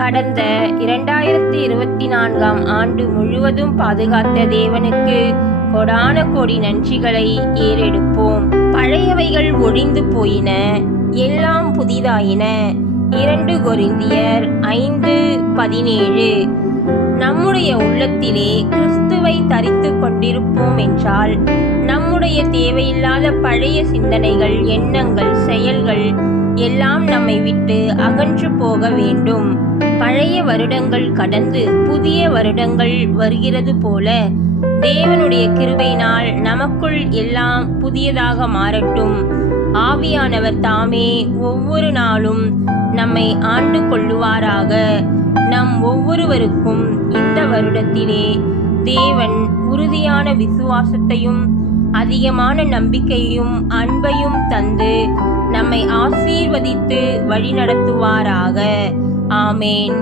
கடந்த 2024ஆம் ஆண்டு முழுவதும் பாதுகாத்த தேவனுக்கு கொடான கோடி நன்றிகளை ஏறெடுப்போம். பழையவைகள் ஒழிந்து போயின, எல்லாம் புதிதாயின. 2 கொரிந்தியர் 5:17. நம்முடைய உள்ளத்திலே கிறிஸ்துவை தரித்து கொண்டிருப்போம் என்றால் நம்முடைய தேவையில்லாத பழைய சிந்தனைகள், எண்ணங்கள், செயல்கள் எல்லாம் நம்மை விட்டு அகன்று போக வேண்டும். பழைய வருடங்கள் கடந்து புதிய வருடங்கள் வருகிறது போல தேவனுடைய கிருபையினால் நமக்குள் எல்லாம் புதியதாக மாறட்டும். ஆவியானவர் தாமே ஒவ்வொரு நாளும் நம்மை ஆண்டு கொள்ளுவாராக. நம் ஒவ்வொருவருக்கும் இந்த வருடத்திலே தேவன் உறுதியான விசுவாசத்தையும் அதிகமான நம்பிக்கையும் அன்பையும் தந்து நம்மை ஆசீர்வதித்து வழிநடத்துவாராக. ஆமேன்.